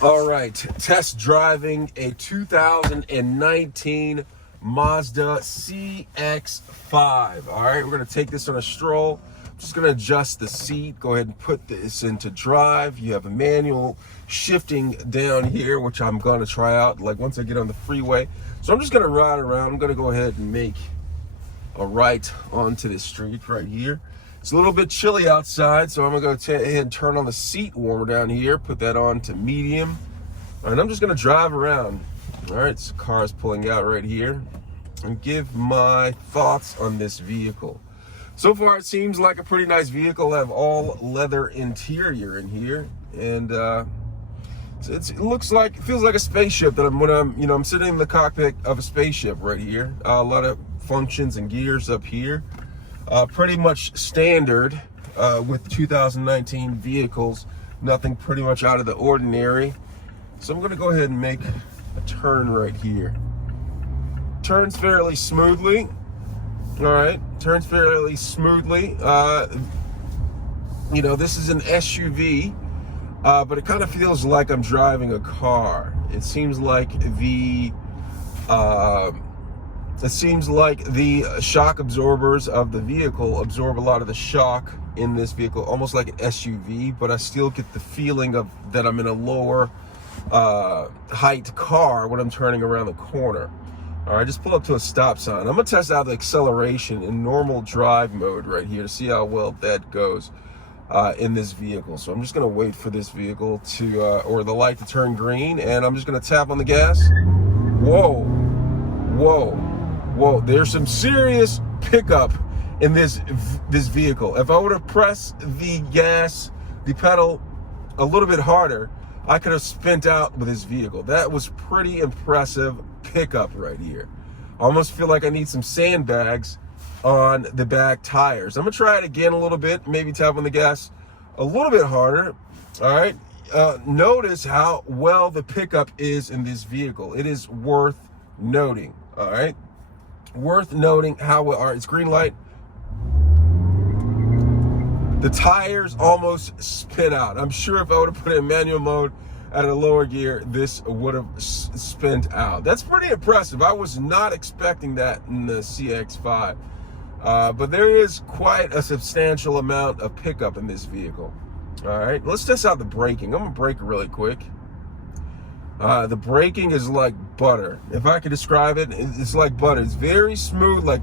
All right, test driving a 2019 Mazda CX-5. All right, we're gonna take this on a stroll. I'm just gonna adjust the seat, go ahead and put this into drive. You have a manual shifting down here, which I'm gonna try out like once I get on the freeway. So I'm just gonna ride around. I'm gonna go ahead and make a right onto this street right here. It's a little bit chilly outside, so I'm gonna go ahead and turn on the seat warmer down here, put that on to medium. All right, I'm just gonna drive around. All right, so car is pulling out right here and give my thoughts on this vehicle. So far, it seems like a pretty nice vehicle. I have all leather interior in here, and it looks like, it feels like a spaceship that I'm sitting in the cockpit of a spaceship right here. A lot of functions and gears up here. Pretty much standard with 2019 vehicles. Nothing pretty much out of the ordinary. So I'm going to go ahead and make a turn right here. Turns fairly smoothly. All right, turns fairly smoothly. This is an SUV, but it kind of feels like I'm driving a car. It seems like the shock absorbers of the vehicle absorb a lot of the shock in this vehicle, almost like an SUV, but I still get the feeling of that I'm in a lower height car when I'm turning around the corner. All right, just pull up to a stop sign. I'm gonna test out the acceleration in normal drive mode right here to see how well that goes in this vehicle. So I'm just gonna wait for this vehicle to, or the light to turn green, and I'm just gonna tap on the gas. Whoa, whoa. Whoa, there's some serious pickup in this vehicle. If I would have pressed the pedal a little bit harder, I could have spent out with this vehicle. That was pretty impressive pickup right here. I almost feel like I need some sandbags on the back tires. I'm gonna try it again a little bit, maybe tap on the gas a little bit harder. All right, notice how well the pickup is in this vehicle. It is worth noting, all right? Worth noting how well, all right, it's green light. The tires almost spin out. I'm sure if I would have put it in manual mode at a lower gear, this would have spent out. That's pretty impressive. I was not expecting that in the CX-5, but there is quite a substantial amount of pickup in this vehicle. All right, let's test out the braking. I'm gonna brake really quick. The braking is like butter. If I could describe it, it's like butter. It's very smooth, like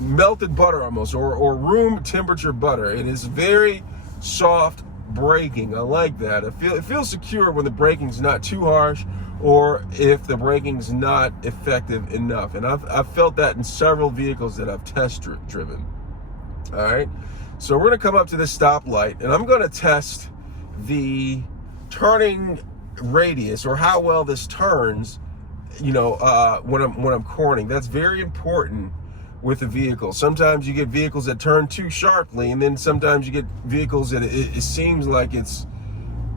melted butter almost, or room temperature butter. It is very soft braking. I like that. It feels secure when the braking's not too harsh, or if the braking's not effective enough. And I've felt that in several vehicles that I've test driven. All right, so we're gonna come up to this stoplight, and I'm gonna test the turning radius, or how well this turns, when I'm cornering. That's very important with a vehicle. Sometimes you get vehicles that turn too sharply, and then sometimes you get vehicles that it seems like it's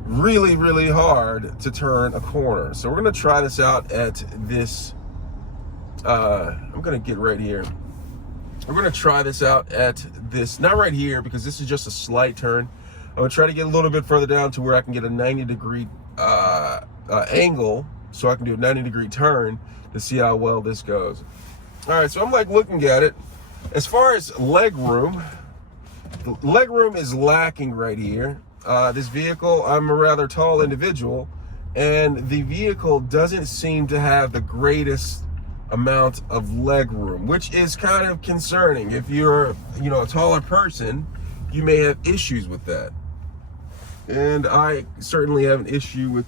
really, really hard to turn a corner. So we're gonna try this out at this, I'm gonna get right here. We're gonna try this out at this, not right here, because this is just a slight turn. I'm gonna try to get a little bit further down to where I can get a 90-degree angle, so I can do a 90-degree turn to see how well this goes. All right, so I'm like looking at it. As far as leg room, the leg room is lacking right here. This vehicle, I'm a rather tall individual, and the vehicle doesn't seem to have the greatest amount of leg room, which is kind of concerning. If you're, a taller person, you may have issues with that. And I certainly have an issue with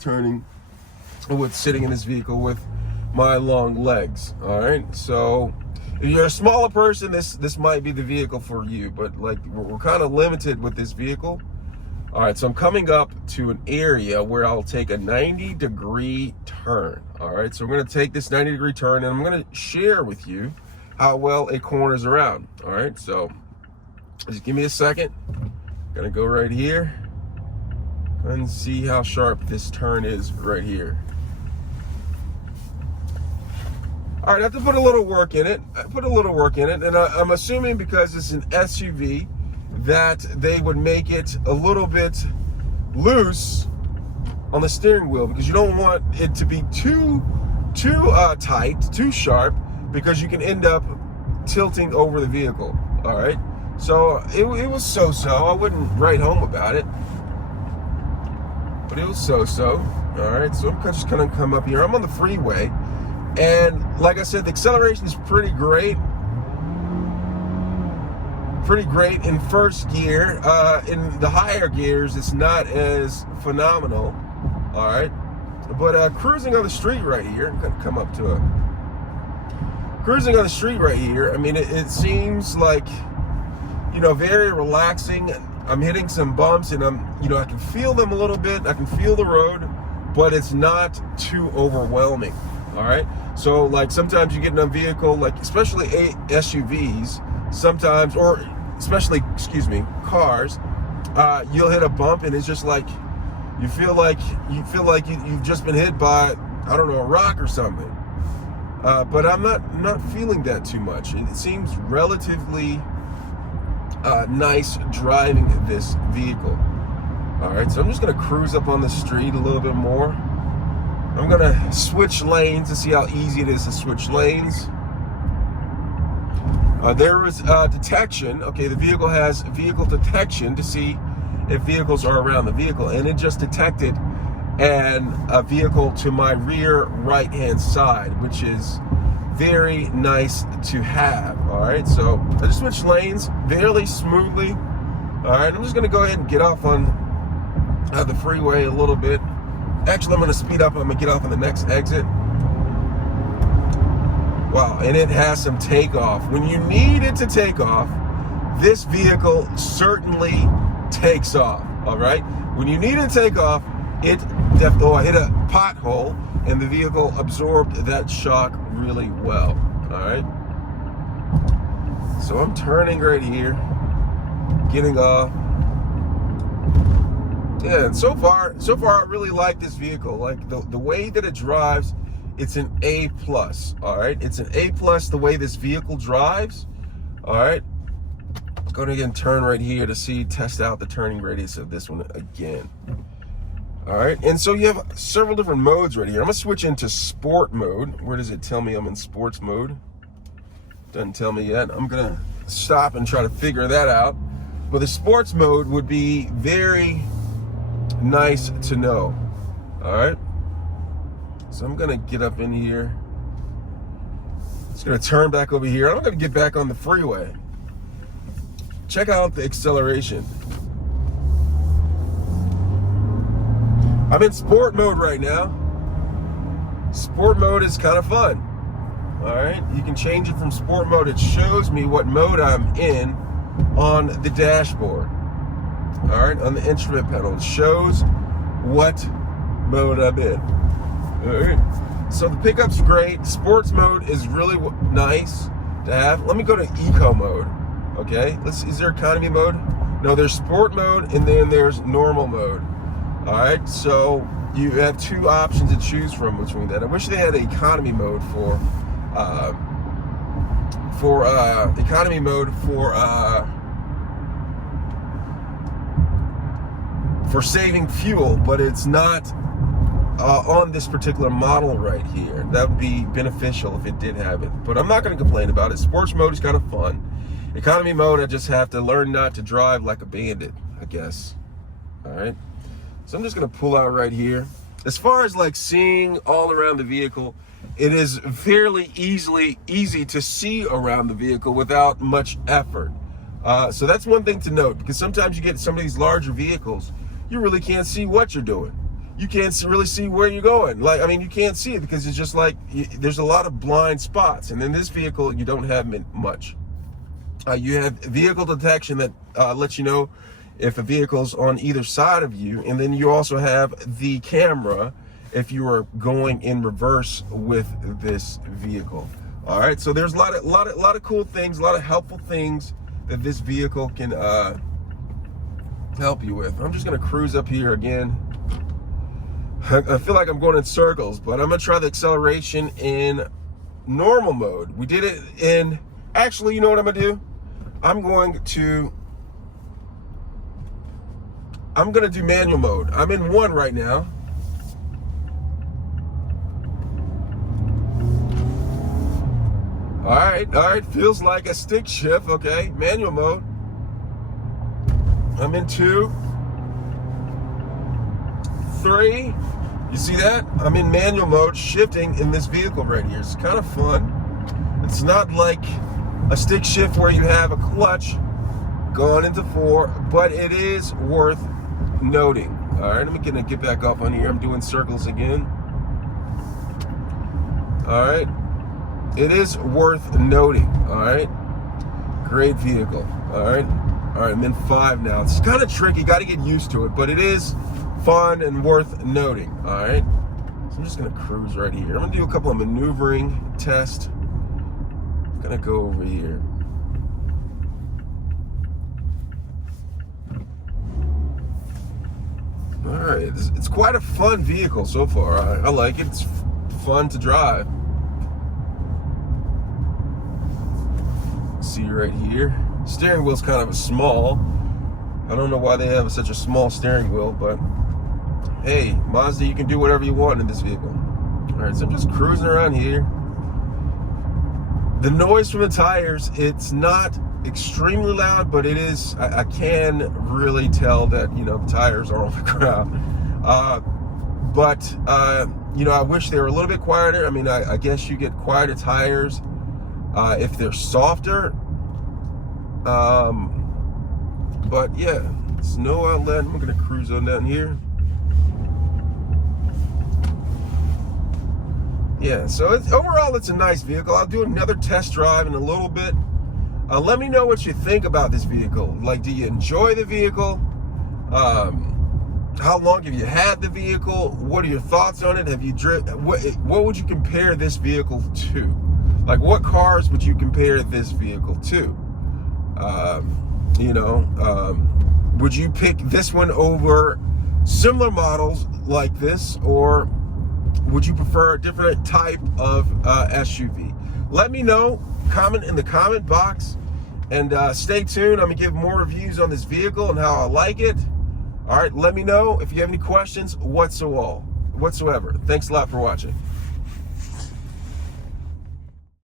sitting in this vehicle with my long legs. All right, so if you're a smaller person, this might be the vehicle for you, but like we're kind of limited with this vehicle. All right, so I'm coming up to an area where I'll take a 90-degree turn. All right, so we're gonna take this 90-degree turn, and I'm gonna share with you how well it corners around. All right, so just give me a second. Gonna go right here and see how sharp this turn is right here. All right, I have to put a little work in it. And I'm assuming because it's an SUV that they would make it a little bit loose on the steering wheel, because you don't want it to be too tight, too sharp, because you can end up tilting over the vehicle. All right, so it was so-so. I wouldn't write home about it, but it was so-so. All right, so I'm just gonna come up here. I'm on the freeway, and like I said, the acceleration is pretty great in first gear. In the higher gears, it's not as phenomenal. All right, but cruising on the street right here, I'm gonna come up to cruising on the street right here. I mean, it seems like, very relaxing. I'm hitting some bumps, and I can feel them a little bit. I can feel the road, but it's not too overwhelming. All right, so like sometimes you get in a vehicle, like especially SUVs, sometimes, or especially, cars, you'll hit a bump, and it's just like you feel like you've just been hit by, I don't know, a rock or something. But I'm not feeling that too much. It seems relatively nice driving this vehicle. All right, so I'm just gonna cruise up on the street a little bit more. I'm gonna switch lanes to see how easy it is to switch lanes. There is detection. Okay, the vehicle has vehicle detection to see if vehicles are around the vehicle, and it just detected a vehicle to my rear right-hand side, which is very nice to have. All right, so I just switched lanes fairly smoothly. All right, I'm just gonna go ahead and get off on the freeway a little bit. Actually, I'm gonna speed up. I'm gonna get off on the next exit. Wow, and it has some takeoff. When you need it to take off, this vehicle certainly takes off. All right, when you need it to take off, I hit a pothole, and the vehicle absorbed that shock really well. All right, so I'm turning right here, getting off. Yeah, and so far I really like this vehicle. Like the way that it drives, it's an A+. All right, it's an A+. The way this vehicle drives. All right, let's go ahead and turn right here to test out the turning radius of this one again. All right, and so you have several different modes right here. I'm gonna switch into sport mode. Where does it tell me I'm in sports mode? Doesn't tell me yet. I'm gonna stop and try to figure that out. But the sports mode would be very nice to know. All right, so I'm gonna get up in here. Just gonna turn back over here. I'm gonna get back on the freeway. Check out the acceleration. I'm in sport mode right now. Sport mode is kind of fun. All right, you can change it from sport mode. It shows me what mode I'm in on the dashboard. All right, on the instrument panel, it shows what mode I'm in. All right, so the pickup's great. Sports mode is really nice to have. Let me go to eco mode. Okay, is there economy mode? No, there's sport mode, and then there's normal mode. All right, so you have two options to choose from between that. I wish they had an economy mode for saving fuel, but it's not on this particular model right here. That would be beneficial if it did have it, but I'm not going to complain about it. Sports mode is kind of fun. Economy mode, I just have to learn not to drive like a bandit, I guess. All right, so I'm just going to pull out right here. As far as like seeing all around the vehicle, it is fairly easy to see around the vehicle without much effort. So that's one thing to note, because sometimes you get some of these larger vehicles, you really can't see what you're doing. You can't really see where you're going. Like, I mean, you can't see it because it's just like, there's a lot of blind spots. And in this vehicle, you don't have much. You have vehicle detection that lets you know if a vehicle's on either side of you. And then you also have the camera if you are going in reverse with this vehicle. All right, so there's a lot of cool things, a lot of helpful things that this vehicle can help you with. I'm just gonna cruise up here again. I feel like I'm going in circles, but I'm gonna try the acceleration in normal mode. We did it in, actually, you know what I'm gonna do? I'm gonna do manual mode. I'm in 1 right now. All right, feels like a stick shift. Okay, manual mode. I'm in 2, 3. You see that? I'm in manual mode, shifting in this vehicle right here. It's kind of fun. It's not like a stick shift where you have a clutch going into 4, but it is worth noting. All right, I'm gonna get back up on here. I'm doing circles again. All right, it is worth noting. All right, great vehicle. All right, I'm in 5 now. It's kind of tricky, got to get used to it, but it is fun and worth noting. All right, so I'm just gonna cruise right here. I'm gonna do a couple of maneuvering tests. I'm gonna go over here. All right, it's quite a fun vehicle so far. I like it. It's fun to drive. See right here, steering wheel's kind of a small. I don't know why they have such a small steering wheel, but hey, Mazda, you can do whatever you want in this vehicle. All right, so I'm just cruising around here. The noise from the tires, it's not extremely loud, but it is, I can really tell that, you know, the tires are on the ground. But you know, I wish they were a little bit quieter. I mean, I guess you get quieter tires if they're softer. But yeah, it's no outlet. I'm gonna cruise on down here. Yeah, so overall it's a nice vehicle. I'll do another test drive in a little bit. Let me know what you think about this vehicle. Like, do you enjoy the vehicle? How long have you had the vehicle? What are your thoughts on it? Have you driven? What would you compare this vehicle to? Like, what cars would you compare this vehicle to? You know, would you pick this one over similar models like this, or would you prefer a different type of SUV? Let me know. Comment in the comment box, and stay tuned. I'm gonna give more reviews on this vehicle and how I like it. All right, let me know if you have any questions whatsoever. Thanks a lot for watching.